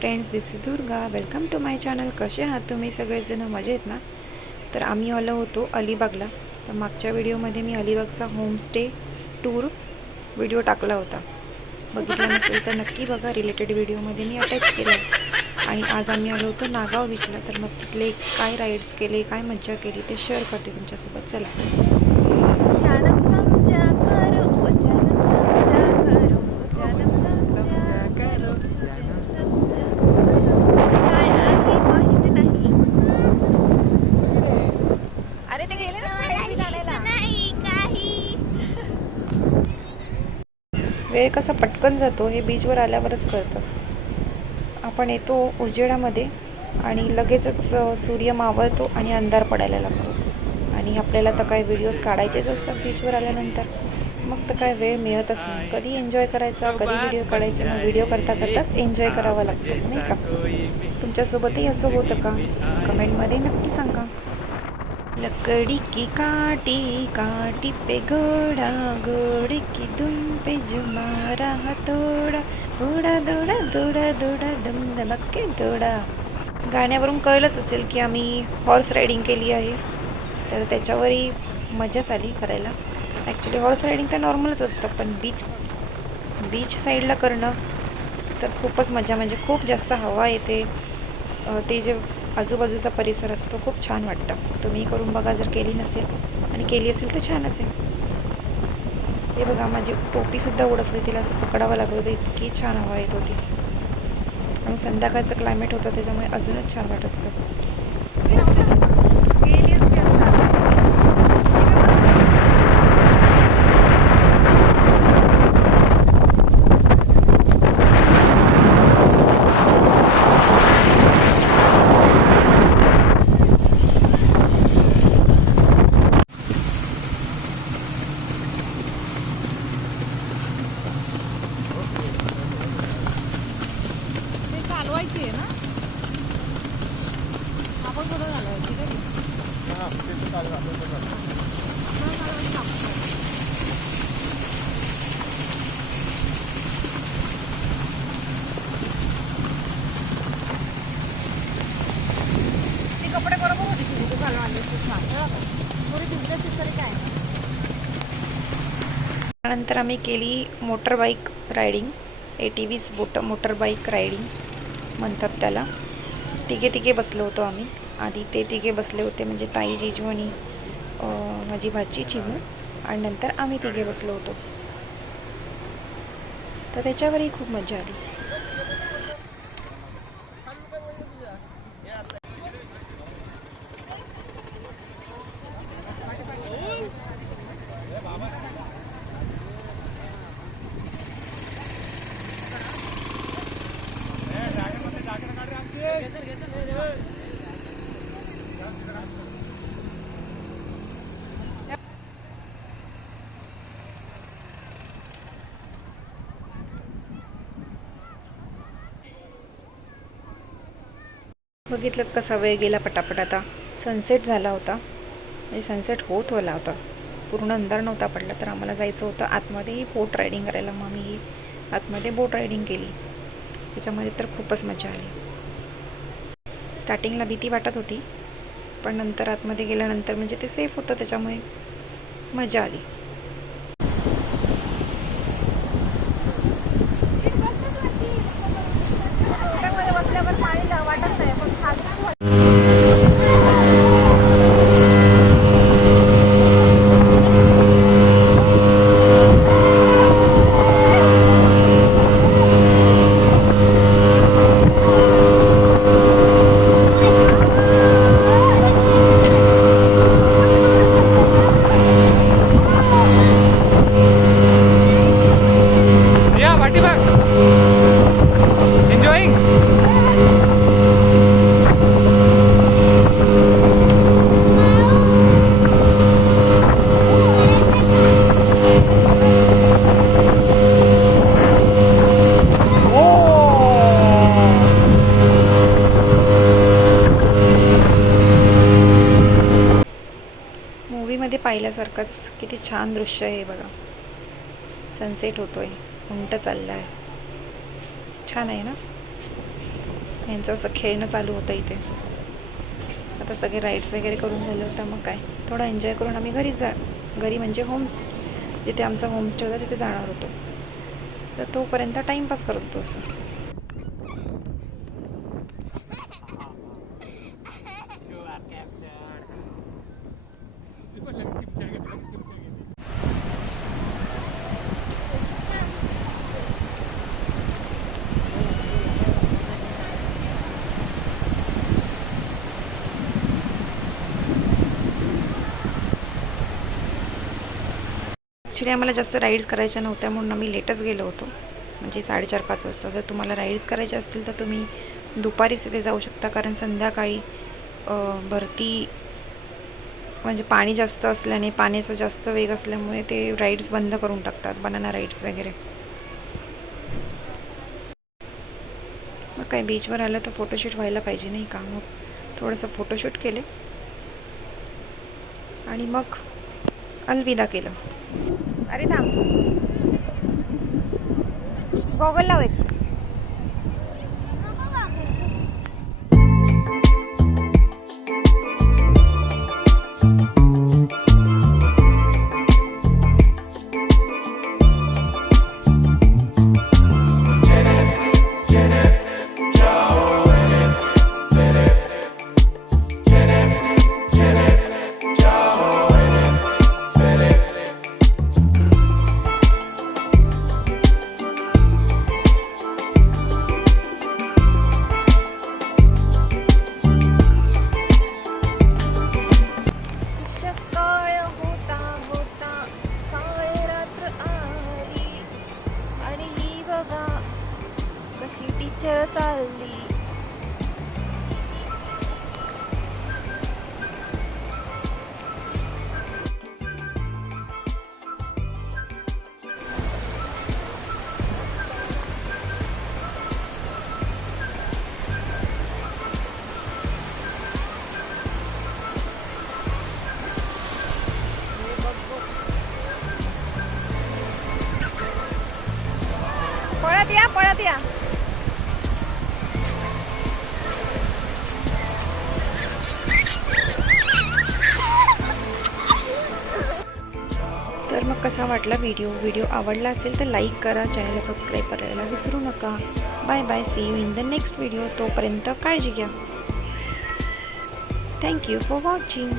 Friends, this is Durga. Welcome to my channel. कसे आहात तुम्ही सगळेजण? मजेत ना? तर आम्ही आलो होतो अलिबागला. तर मागच्या व्हिडिओमध्ये मी अलिबागचा होमस्टे टूर व्हिडिओ टाकला होता. बघितला नसेल तर नक्की बघा. रिलेटेड व्हिडिओमध्ये मी अटॅच केला आहे. आणि आज आम्ही आलो होतो नागाव बीचला. तर मग तिथले काय राईड्स केले, काय मज्जा केली ते शेअर करते तुमच्यासोबत. चला. वेळ कसा पटकन जातो हे बीचवर आल्यावरच कळतं. आपण येतो उजेडामध्ये आणि लगेचच सूर्य मावळतो आणि अंधार पडायला लागतो. आणि आपल्याला तर काय व्हिडिओज काढायचेच असतात बीचवर आल्यानंतर. मग तर काय वेळ मिळतच नाही. कधी एन्जॉय करायचा, कधी व्हिडिओ काढायचे. मग व्हिडिओ करता करताच एन्जॉय करावा लागतो, नाही का? तुमच्यासोबतही असं होतं का? कमेंटमध्ये नक्की सांगा. लकड़ी की काटी काटी पे घोड़ा, घोड़े की दुम पे जुमा रहा थोड़ा, घोड़ा दौड़ा दौड़ा दौड़ा दुम धमके दौड़ा. गाण्यावरून कळलंच असेल की आम्ही हॉर्स रायडिंग केली आहे. तर त्याच्यावरही मजाच आली करायला. ॲक्च्युली हॉर्स रायडिंग तर नॉर्मलच असतं, पण बीच साईडला करणं तर खूपच मजा. म्हणजे खूप जास्त हवा येते. ते जे आजूबाजूचा परिसर असतो खूप छान वाटतं. तुम्ही करून बघा जर केली नसेल, आणि केली असेल तर छानच आहे. हे बघा, माझी टोपीसुद्धा उडतली. तिला असं पकडावं लागत होतं, इतकी छान हवा येत होती. आणि संध्याकाळचं क्लायमेट होतं त्याच्यामुळे अजूनच छान वाटत होतं. कपडे बरोबर होते की तू घालून आले थोडी भिजली असेल तरी काय. त्यानंतर आम्ही केली motor bike riding. ATVs motor bike riding म्हणतात त्याला. तिघे बसलो होतो आम्ही. आधी ते तिघे बसले होते, म्हणजे ताई, जिजू आणि माझी भाची चिमू. आणि नंतर आम्ही तिघे बसलो होतो. तर त्याच्यावरही खूप मजा आली. बघितलं कसा वेळ गेला पटापट. आता सनसेट झाला होता, म्हणजे सनसेट होत होला होता. पूर्ण अंधार नव्हता पडला. तर आम्हाला जायचं होतं आतमध्ये बोट रायडिंग करायला. मग आम्ही आतमध्ये बोट रायडिंग केली. त्याच्यामध्ये तर खूपच मजा आली. स्टार्टिंगला भीती वाटत होती, पण नंतर आतमध्ये गेल्यानंतर म्हणजे ते सेफ होतं, त्याच्यामुळे मजा आली. मूवीमध्ये पाहिल्यासारखंच किती छान दृश्य आहे बघा. सनसेट होतोय, उंट चालला आहे. छान आहे ना? यांचं असं खेळणं चालू होतं इथे. आता सगळे राईड्स वगैरे करून झाले होतं, मग काय थोडं एन्जॉय करून आम्ही घरी म्हणजे जिथे आमचा होमस्टे होता तिथे जाणार होतो. तर तोपर्यंत टाईमपास करत होतो असं. ॲक्च्युली आम्हाला जास्त राईड्स करायच्या नव्हत्या म्हणून आम्ही लेटच गेलो होतो, म्हणजे 4:30-5 वाजता. जर तुम्हाला राईड्स करायचे असतील तर तुम्ही दुपारीच तिथे जाऊ शकता, कारण संध्याकाळी भरती म्हणजे पाणी जास्त असल्याने, पाण्याचा जास्त वेग असल्यामुळे ते राईड्स बंद करून टाकतात, बनाना राईड्स वगैरे. मग काय बीचवर आलं तर फोटोशूट व्हायला पाहिजे नाही का, मग थोडंसं फोटोशूट केले आणि मग अलविदा केलं. अरे थांब, गॉगल लाव एक. टीचर चालली. पळत या. तर मग कसा वाटला व्हिडिओ आवडला असेल तर लाईक करा, चॅनलला सबस्क्राईब करायला विसरू नका. Bye bye, see you in the next video. तोपर्यंत काळजी घ्या. Thank you for watching.